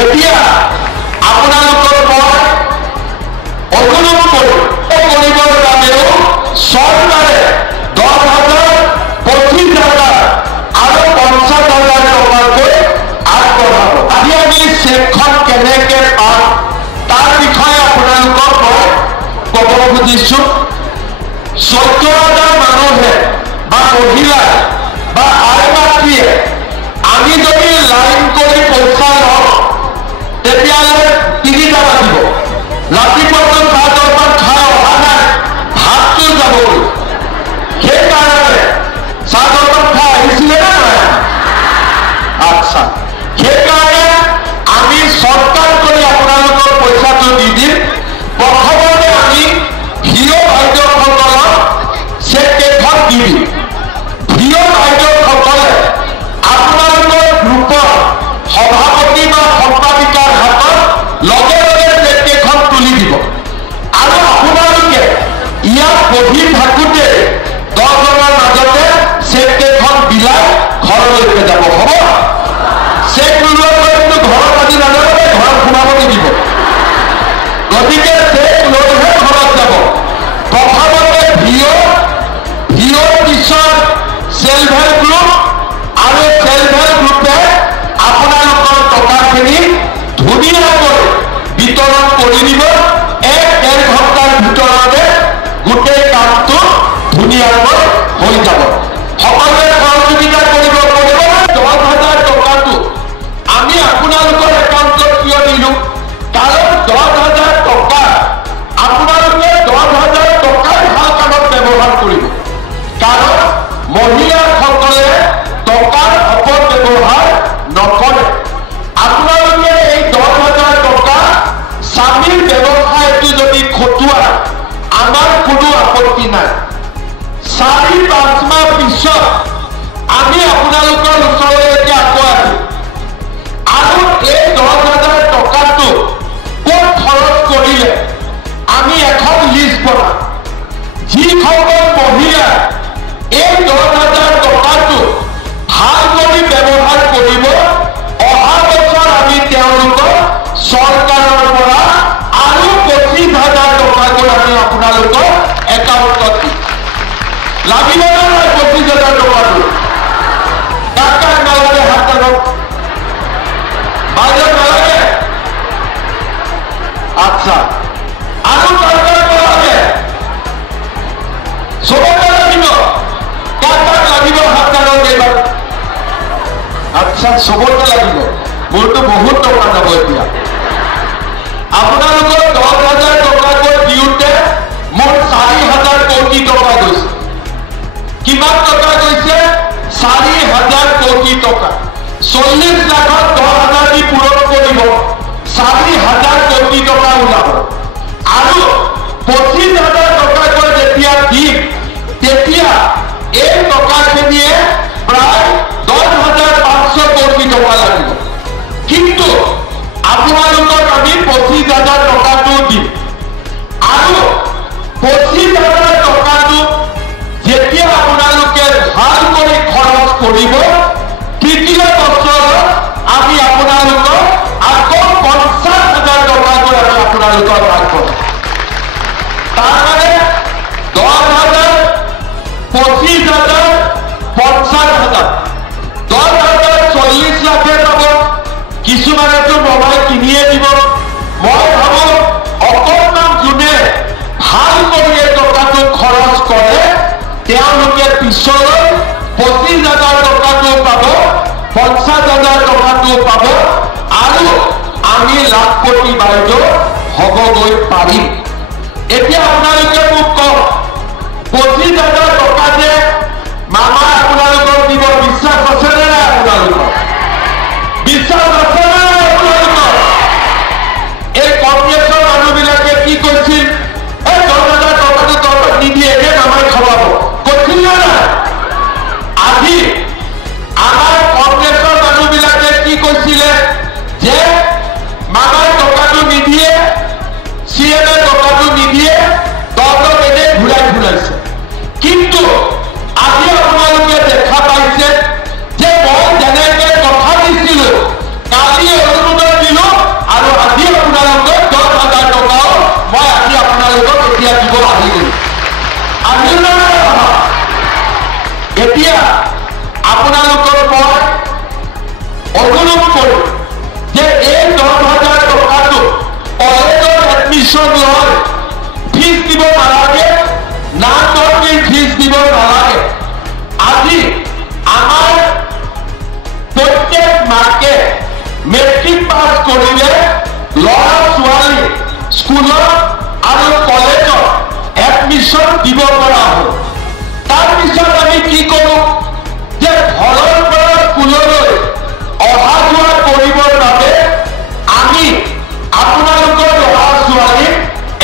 এতিয়া আপোনালোকৰ মই অনুৰোধ কৰোঁ কৰিবৰ বাবেও চৰকাৰে 10,000, 25,000 আৰু 50,000 টকাকৈ আগবঢ়াব। আজি আমি চেকখন কেনেকে পাম তাৰ বিষয়ে আপোনালোকক মই ক'ব খুজিছোঁ। 14,000 মানুহে বা মহিলাই বা আই মাতৃয়ে আমি যদি লাইন কৰি পইচা লওঁ তেতিয়াহ'লে 3টা বাজিব। ৰাতিপুৱাটো চাহ জলপান খাই অহা নাই, ভাতটো যাবই। সেইকাৰণে চাহ জলপান খাই আহিছিলে নে নাই? আচ্ছা, সেইকাৰণে আমি চৰকাৰ কৰি আপোনালোকৰ পইচাটো দি দিম। প্ৰথমতে আমি ভিঅ' বাইদেউসকলক চেক কেইখন দি দিম। ভিঅ' বাইদেউসকলে আপোনালোকৰ গ্ৰুপৰ সভাপতি বা সম্পাদিকাৰ হাতত লগে লগে চেক কেইখন তুলি দিব আৰু আপোনালোকে ইয়াত বহি থাকোঁতে 10জনৰ মাজতে চেক কেইখন বিলাই ঘৰলৈকে যাব। হ'ব? চেক ওলোৱাৰ কিন্তু ঘৰত আজি নাযাবে, ঘৰত সোমাব নিদিব। গতিকে চেক লৈহে ঘৰত যাব। প্ৰথমতে ভিঅ'ৰ পিছত চেল্ফ হেল্প গ্ৰুপ আৰু চেল্ফ হেল্প গ্ৰুপে আপোনালোকৰ টকাখিনি ধুনীয়াকৈ বিতৰণ কৰি দিব। 1-1.5 ঘণ্টাৰ ভিতৰতে গোটেই কামটো ধুনীয়াকৈ হৈ যাব। সকলোৱে সহযোগিতা কৰিব পাৰিব। 10,000 টকাটো আমি আপোনালোকৰ একাউণ্টত কিয় দিলোঁ? কাৰণ 10,000 টকা আপোনালোকে 10,000 টকাৰ ভাল কামত ব্যৱহাৰ কৰিব। কাৰণ মহিলাসকলে টকাৰ অপব্যৱহাৰ নকৰে। আপোনালোকে এই 10,000 টকা স্বামীৰ ব্যৱসায়টো যদি খটুৱা আমাৰ কোনো আপত্তি নাই। 4-5 মাহ পিছত আমি আপোনালোকৰ ওচৰলৈ এতিয়া আকৌ আহিম আৰু এই 10,000 টকাটো ক'ত খৰচ কৰিলে আমি এখন লিষ্ট বনাম। যিসকল মহিলা এই 10,000 টকাটো ভাল কৰি ব্যৱহাৰ কৰিব, অহা বছৰ আমি তেওঁলোকক চৰকাৰৰ পৰা আৰু 25,000 টকাকৈ আমি আপোনালোকৰ একাউণ্টত দিম। লাগিব নে নাই 25,000 টকাটো? কাকা নালাগে হাত লগাওক। বাইদেউ নালাগে? আচ্ছা, আৰু কাকা নালাগে? চবকে লাগিব। কাকাক লাগিব হাত লগাওক এইবাৰ। আচ্ছা, চবকে লাগিব। মোৰতো বহুত টকা যাব এতিয়া। আপোনালোকৰ 10,000 টকাকৈ দিওঁতে মোৰ 4,000 কোটি টকা গৈছে। কিমান টকা গৈছে? 4,000 কোটি টকা। 40 লাখত 10,000 দি পূৰণ কৰিব, 4,000 কোটি টকা ওলাব। আৰু 25,000 টকাকৈ যেতিয়া দিম তেতিয়া এই টকাখিনিয়ে প্ৰায় 10,500 কোটি টকা লাগিব। কিন্তু আপোনালোকক আমি 25,000 টকাটো দিম আৰু 25,000 টকাটো যেতিয়া আপোনালোকে ভাল কৰি খৰচ কৰিব, তৃতীয় বছৰত আমি আপোনালোকক আকৌ 50,000 টকাকৈ আমি আপোনালোকক আগবঢ়াম। তাৰমানে 10,000, 25,000, 50,000, 10,000 40 লাখে যাব। কিছুমানেতো মোবাইল কিনিয়ে দিব। মই ভাবোঁ অকণমান যোনে ভাল কৰি এই টকাটো খৰচ কৰে তেওঁলোকে পিছলৈ 25,000 টকাটো পাব, 50,000 টকাটো পাব আৰু আমি লাখপতি বাইদেউ হ'বগৈ পাৰিম। এতিয়া আপোনালোকে মোক কওক, 25,000 টকা যে মামা আপোনালোকক দিব, বিশ্বাস আছে নে নাই আপোনালোকৰ? বিশ্বাস আছে নে নাই আপোনালোকৰ? এই কংগ্ৰেছৰ মানুহবিলাকে কি কৈছিল? এই 10,000 টকাটো তলত নিদিয়ে, এনে মামাই খোৱাব কৈছিল নে নাই? আজি আমাৰ কংগ্ৰেছৰ মানুহবিলাকে কি কৈছিলে যে মামাই টকাটো নিদিয়ে, CM টকাটো নিদিয়ে, তহঁতক এনে ঘূৰাই আপোনালোকৰ মই অনুৰোধ কৰোঁ যে এই 10,000 টকাটো কলেজৰ এডমিশ্যন লয় ফিজ দিব নালাগে, নামভৰ্তিৰ ফিজ দিব নালাগে। আজি আমাৰ প্ৰত্যেক মাকে মেট্ৰিক পাছ কৰিলে ল'ৰা ছোৱালী স্কুলত আৰু কলেজত এডমিশ্যন দিব পৰা হ'ল। তাৰপিছত আমি কি কৰোঁ যে ঘৰৰ পৰা স্কুললৈ অহা যোৱা কৰিবৰ বাবে আমি আপোনালোকৰ ল'ৰা ছোৱালীক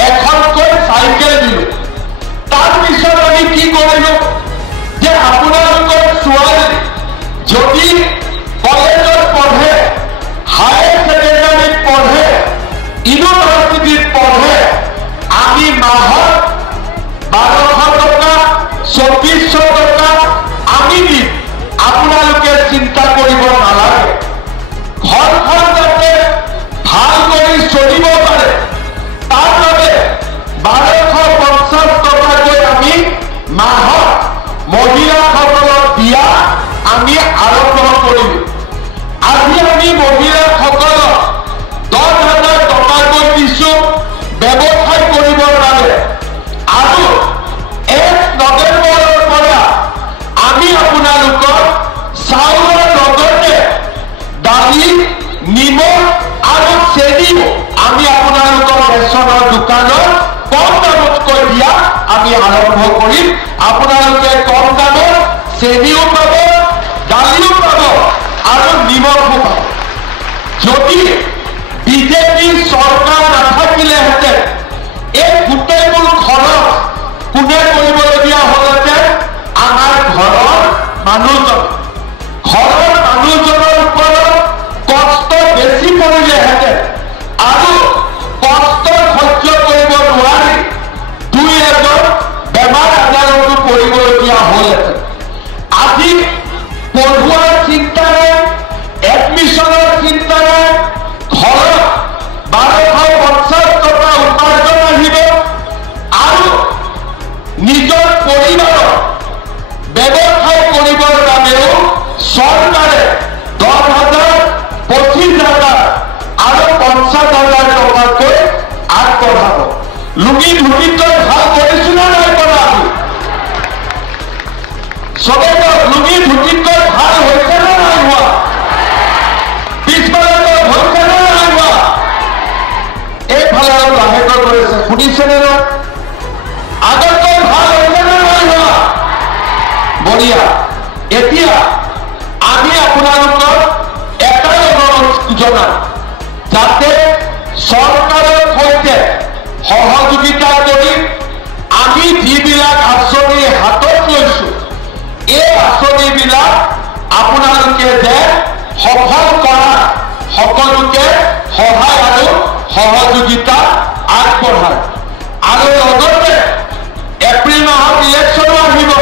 এখনকৈ চাইকেল দিলোঁ। তাৰপিছত আমি কি কৰিলোঁ যে আপোনালোকৰ ছোৱালী যদি কলেজত পঢ়ে, হায়াৰ ছেকেণ্ডাৰীত পঢ়ে, ইউনিভাৰ্চিটিত পঢ়ে, আমি মাহত 1200 টকা 2400 টকা আমি দিম। আপোনালোকে চিন্তা কৰিব নালাগে। ঘৰখন যাতে ভাল কৰি চলিব পাৰে তাৰ বাবে 1250 টকাকৈ আমি মাহত মহিলাসকলক দিয়া আমি আৰম্ভ কৰিলোঁ। আজি আমি মহিলাসকলক 10,000 টকাকৈ দিছোঁ ব্যৱসায় কৰিবৰ বাবে। আৰু 1 নৱেম্বৰৰ পৰা আমি আপোনালোকক চাউলৰ লগতে দালি, নিমখ আৰু চেনিও আমি আপোনালোকৰ ৰেচনৰ দোকানত কম দামতকৈ দিয়া আমি আৰম্ভ কৰিম। আপোনালোকে কম দামত চেনিও পাব, দালিও পাব আৰু নিমখো পাব। যদি বিজেপি চৰকাৰ নাথাকিলেহেঁতেন এই গোটেইবোৰ খৰচ কোনে কৰিবলগীয়া হ'লহেঁতেন? আমাৰ ঘৰৰ মানুহজন। ঘৰৰ মানুহজনৰ ওপৰত কষ্ট বেছি পৰিলেহেঁতেন আৰু কষ্ট সহ্য কৰিব নোৱাৰি 2-এজন বেমাৰ আজাৰতো পৰিবলগীয়া হ'লহেঁতেন। আজি পঢ়ুৱাৰ চিন্তা নাই, এডমিশ্যনৰ চিন্তা নাই, ঘৰত 1250 টকা উপাৰ্জন আহিব আৰু নিজৰ পৰিবাৰৰ ব্যৱসায় কৰিবৰ বাবেও চৰকাৰে 10,000, 25,000 আৰু 50,000 টকাকৈ আগবঢ়াব। লুঙি ধুতিতকৈ ভাল কৰিছোঁ নে নাই কৰা? আমি চবেই লুঙি ধুতিতকৈ ভাল হৈছে নে নাই হোৱা? পিছফালে হৈছে নে নাই হোৱা? এইফালে আৰু লাহেকৈ কৰিছে, শুনিছেনে নাই? আগতকৈ ভাল হৈছে নে নাই হোৱা? বঢ়িয়া। এতিয়া আমি আপোনালোকক এটাই অনুৰোধ জনাম যাতে চৰকাৰৰ সৈতে সহযোগিতা কৰি আমি যিবিলাক আঁচনি হাতত লৈছোঁ এই আঁচনিবিলাক আপোনালোকে যে সফল কৰা সকলোকে সহায় আৰু সহযোগিতা আগবঢ়ায়। আৰু লগতে এপ্ৰিল মাহত ইলেকশ্যনো আহিব।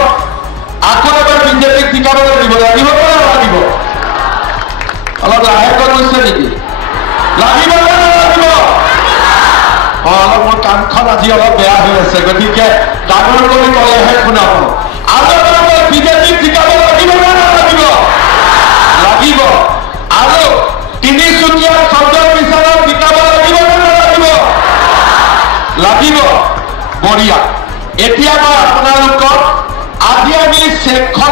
আকৌ এবাৰ বিজেপিক জিকাব লাগিব, লাগিব নে নালাগিব? অলপ লাহেকৈ কৈছে নেকি? লাগিব নে নালাগিব? অলপ মোৰ কাণখন আজি অলপ বেয়া হৈ আছে, গতিকে ডাঙৰ কৰি ক'লেহে শুনাব। আৰু এবাৰ বিজেপিক জিকাব লাগিব নে নালাগিব? লাগিব। আৰু তিনিচুকীয়া চন্দ্ৰ বিচাৰক জিকাব লাগিব নে নালাগিব? লাগিব। বঢ়িয়া। এতিয়া মই আপোনালোকক আজি আমি চেকখন